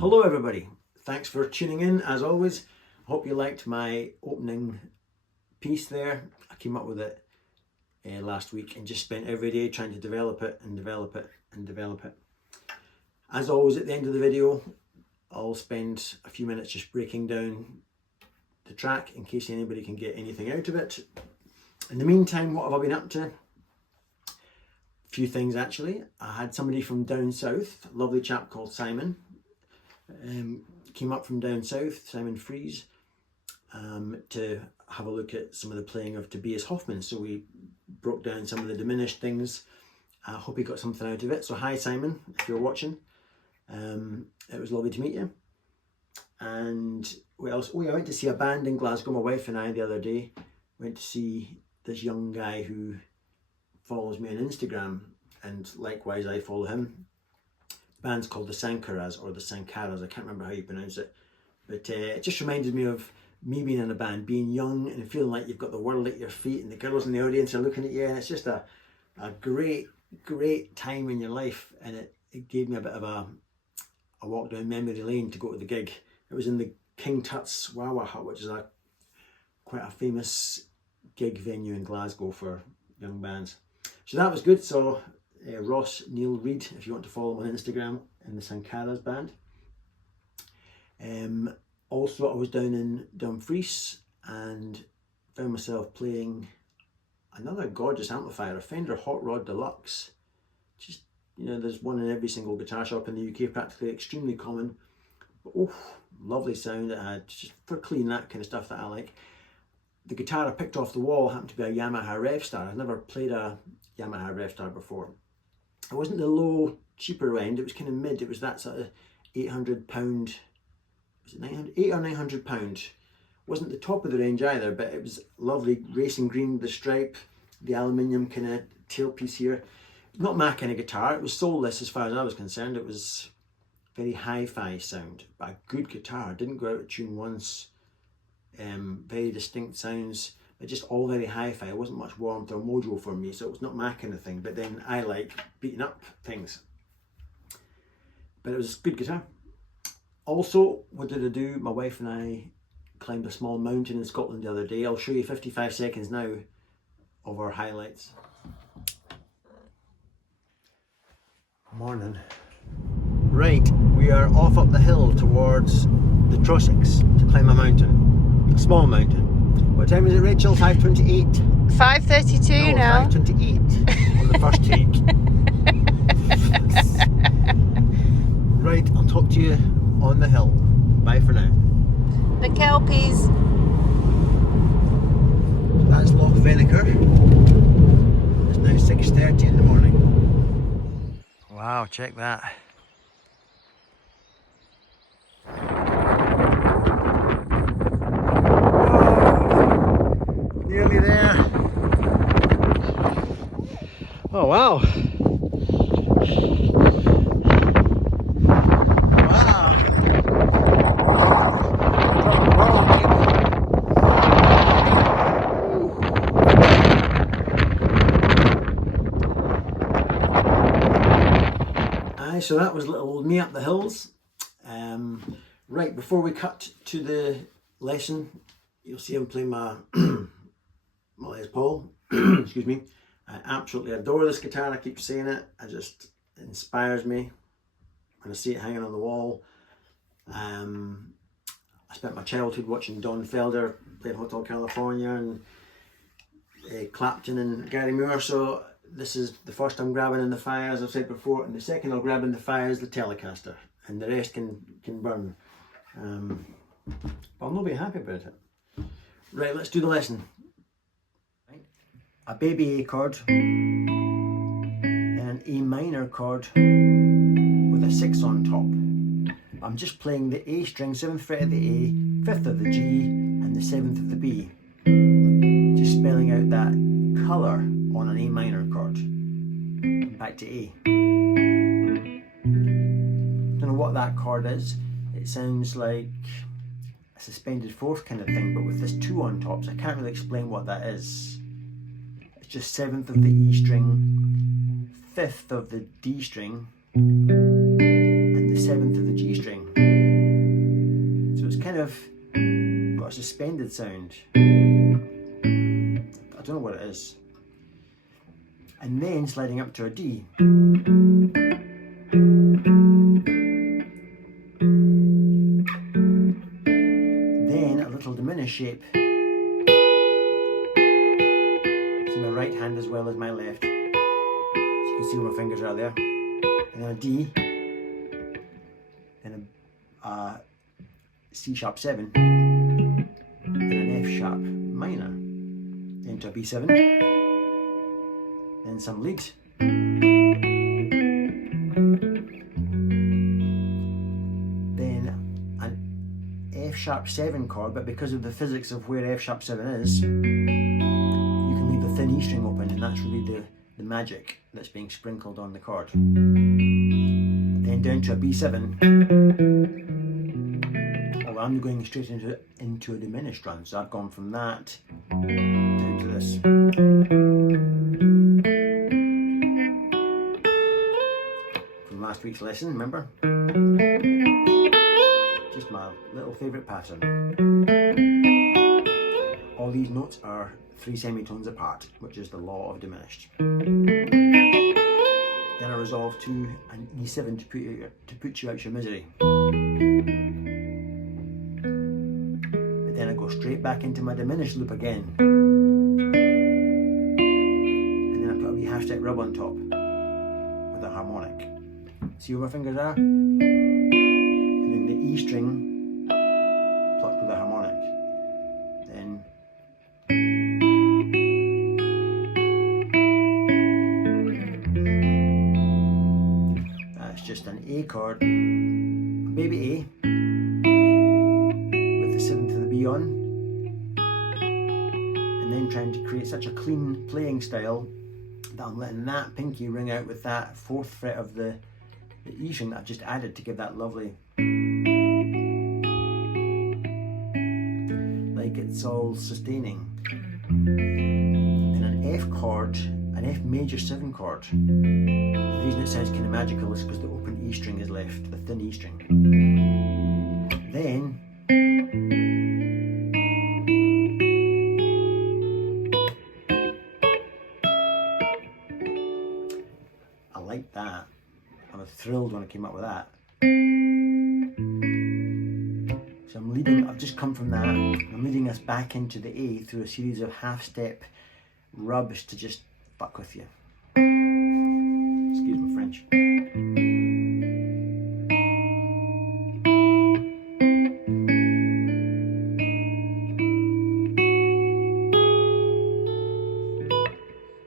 Hello everybody, thanks for tuning in as always. Hope you liked my opening piece there. I came up with it last week and just spent every day trying to develop it and develop it and develop it. As always, at the end of the video I'll spend a few minutes just breaking down the track in case anybody can get anything out of it. In the meantime, what have I been up to? A few things actually. I had somebody from down south, a lovely chap called Simon, came up from down south, Simon Fries, to have a look at some of the playing of Tobias Hoffman. So we broke down some of the diminished things. I hope he got something out of it. So hi Simon, if you're watching. It was lovely to meet you. And what else? Oh yeah, I went to see a band in Glasgow, my wife and I, the other day. Went to see this young guy who follows me on Instagram, and likewise I follow him. The band's called the Sankaras, or the Sankaras, I can't remember how you pronounce it, but it just reminded me of me being in a band, being young and feeling like you've got the world at your feet and the girls in the audience are looking at you, and it's just a great time in your life. And it gave me a bit of a walk down memory lane to go to the gig. It was in the King Tut's Wawa Hut, which is quite a famous gig venue in Glasgow for young bands. So that was good. So Ross Neil Reid, if you want to follow him on Instagram, in the Sankaras band. Also I was down in Dumfries and found myself playing another gorgeous amplifier, a Fender Hot Rod Deluxe. Just, you know, there's one in every single guitar shop in the UK practically, extremely common. But, oh, lovely sound it had, just for clean, that kind of stuff that I like. the guitar I picked off the wall happened to be a Yamaha Rev Star. I've never played a Yamaha Rev Star before. It wasn't the low, cheaper end, it was kind of mid. It was that sort of £800, was it 900? £800 or £900. Wasn't the top of the range either, but it was lovely, racing green with the stripe, the aluminium kind of tailpiece here. Not my kind of guitar, it was soulless as far as I was concerned. It was very hi-fi sound, but a good guitar. Didn't go out of tune once. Very distinct sounds, but just all very hi-fi. It wasn't much warmth or mojo for me, so it was not my kind of thing. But then I like beating up things. But it was a good guitar. Also, what did I do? My wife and I climbed a small mountain in Scotland the other day. I'll show you 55 seconds now of our highlights. Morning. Right, we are off up the hill towards the Trossachs to climb a mountain. A small mountain. What time is it, Rachel? 5:28? 5:32 no, now. 5:28 on the first take. Right, I'll talk to you on the hill. Bye for now. The Kelpies. That's Loch Venacher. It's now 6:30 in the morning. Wow, check that. Whoa, nearly there. Oh wow. So that was little old me up the hills. Right, before we cut to the lesson, you'll see I'm playing my, my Les Paul. Excuse me. I absolutely adore this guitar. I keep saying it. It inspires me when I see it hanging on the wall. I spent my childhood watching Don Felder playing Hotel California and Clapton and Gary Moore, so this is the first I'm grabbing in the fire, as I've said before, and the second I'll grab in the fire is the Telecaster, and the rest can burn. But I'll not be happy about it. Right, let's do the lesson. Right. A baby A chord, and an A minor chord with a 6 on top. I'm just playing the A string, 7th fret of the A, 5th of the G, and the 7th of the B. Just spelling out that colour on an A minor chord. Back to A. Don't know what that chord is. It sounds like a suspended fourth kind of thing, but with this 2 on top, so I can't really explain what that is. It's just 7th of the E string, 5th of the D string, and the 7th of the G string. So it's kind of got a suspended sound. I don't know what it is. And then sliding up to a D. Then a little diminished shape. See my right hand as well as my left. So you can see where my fingers are there. And then a D. Then a C sharp 7. And an F sharp minor. Then to a B7. Then some lead. Then an F sharp 7 chord, but because of the physics of where F sharp 7 is, you can leave the thin E string open, and that's really the magic that's being sprinkled on the chord. Then down to a B7. Oh, I'm going straight into a diminished run, so I've gone from that down to this. Last week's lesson, remember? Just my little favourite pattern. All these notes are 3 semitones apart, which is the law of diminished. Then I resolve to an E7 to put you out your misery. But then I go straight back into my diminished loop again. And then I put a wee half-step rub on top with a harmonic. See where my fingers are? And then the E string plucked with a harmonic. Then just an A chord, a baby A, with the 7th of the B on, and then trying to create such a clean playing style that I'm letting that pinky ring out with that 4th fret of the E string that I've just added to give that lovely, like it's all sustaining. Then an F chord, an F major 7 chord. The reason it sounds kind of magical is because the open E string is left, the thin E string. Then I like that. I was thrilled when I came up with that. So I'm leading, I've just come from that, I'm leading us back into the A through a series of half-step rubs to just fuck with you. Excuse my French.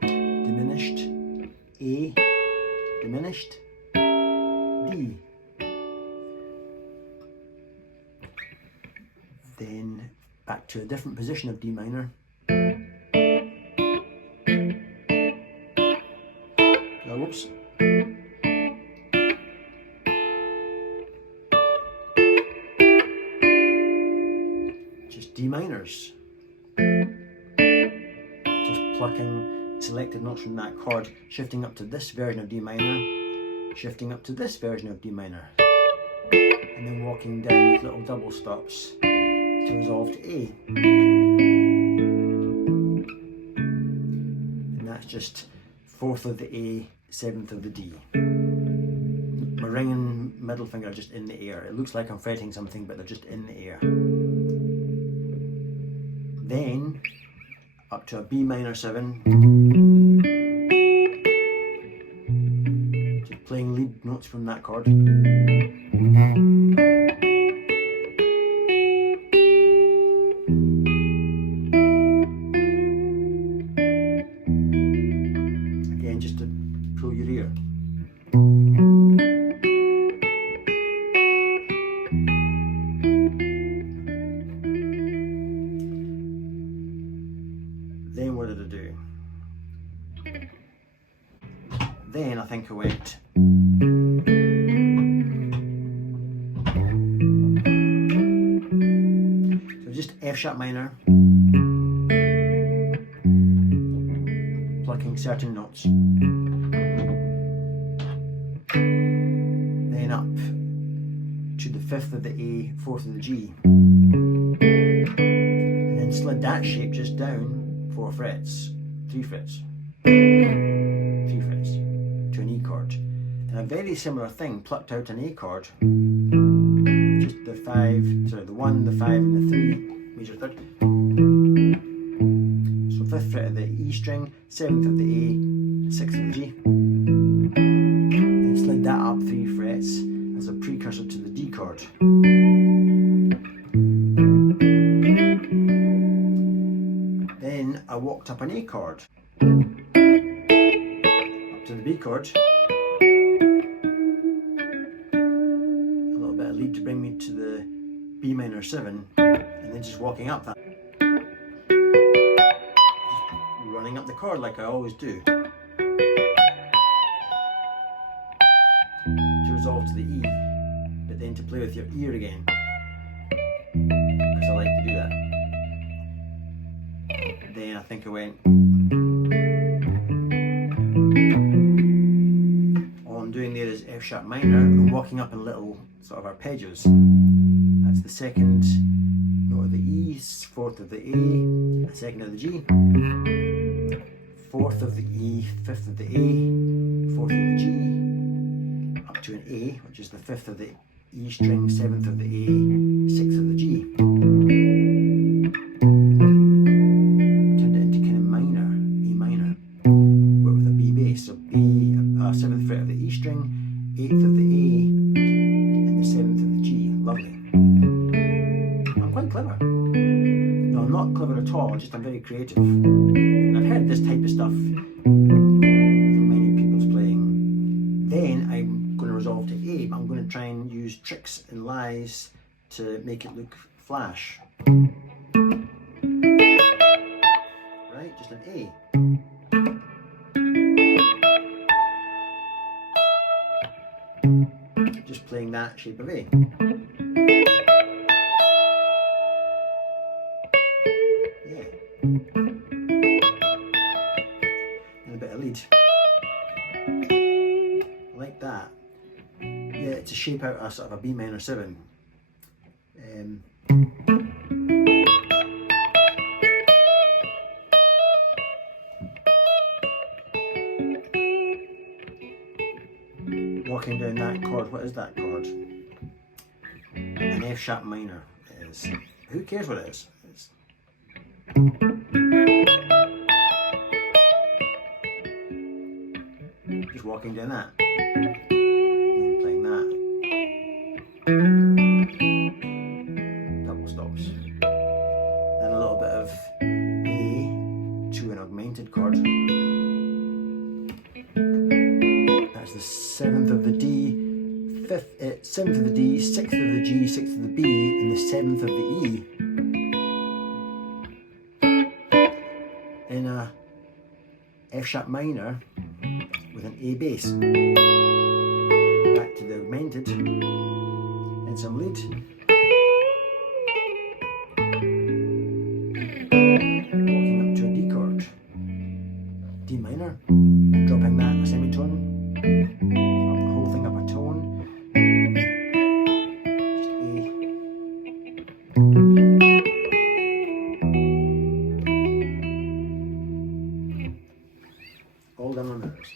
Diminished, A, diminished, D. Then back to a different position of D minor. Oh, whoops. Just D minors. Just plucking selected notes from that chord, shifting up to this version of D minor, shifting up to this version of D minor, and then walking down with little double stops to resolve to A. And that's just 4th of the A, 7th of the D. My ring and middle finger are just in the air. It looks like I'm fretting something, but they're just in the air. Then up to a B minor 7. Just playing lead notes from that chord. Then what did I do? Then I think I went so just F sharp minor, plucking certain notes, then up to the 5th of the A, 4th of the G, and then slid that shape just down 4 frets, 3 frets, 3 frets to an E chord. And a very similar thing, plucked out an A chord, just the 5, sorry, the 1, the 5 and the 3, major 3rd. So 5th fret of the E string, 7th of the A, 6th of the G. Then slid that up 3 frets as a precursor to the D chord. Then I walked up an A chord, up to the B chord, a little bit of lead to bring me to the B minor 7, and then just walking up that, just running up the chord like I always do, to resolve to the E, but then to play with your ear again, because I like to do that. Then I think I went, all I'm doing there is F sharp minor and walking up in little sort of arpeggios. That's the 2nd note of the E, 4th of the A, 2nd of the G, 4th of the E, 5th of the A, 4th of the G, up to an A, which is the 5th of the E string, 7th of the A, 6th of the G. Turned it into kind of minor, A minor, but with a B bass. So B, 7th fret of the E string, 8th of the A, and the 7th of the G. Lovely. I'm quite clever. No, I'm not clever at all, just I'm very creative. And I've heard this type of stuff in many people's playing. Then I'm going to resolve to try and use tricks and lies to make it look flash. Right, just an A. Just playing that shape of A. Yeah. And a bit of lead. Like that. Yeah, to shape out a sort of a B minor 7. Walking down that chord, what is that chord? An F sharp minor it is. Who cares what it is? It's just walking down that. And playing that. Double stops. Then a little bit of A to an augmented chord. That's the 7th of the D, 7th of the D, 6th of the G, 6th of the B, and the 7th of the E. In a F sharp minor with an A bass. Back to the augmented, and some lead. Walking up to a D chord. D minor, and dropping that a semitone. The whole thing up a tone. Just A. All done on mirrors.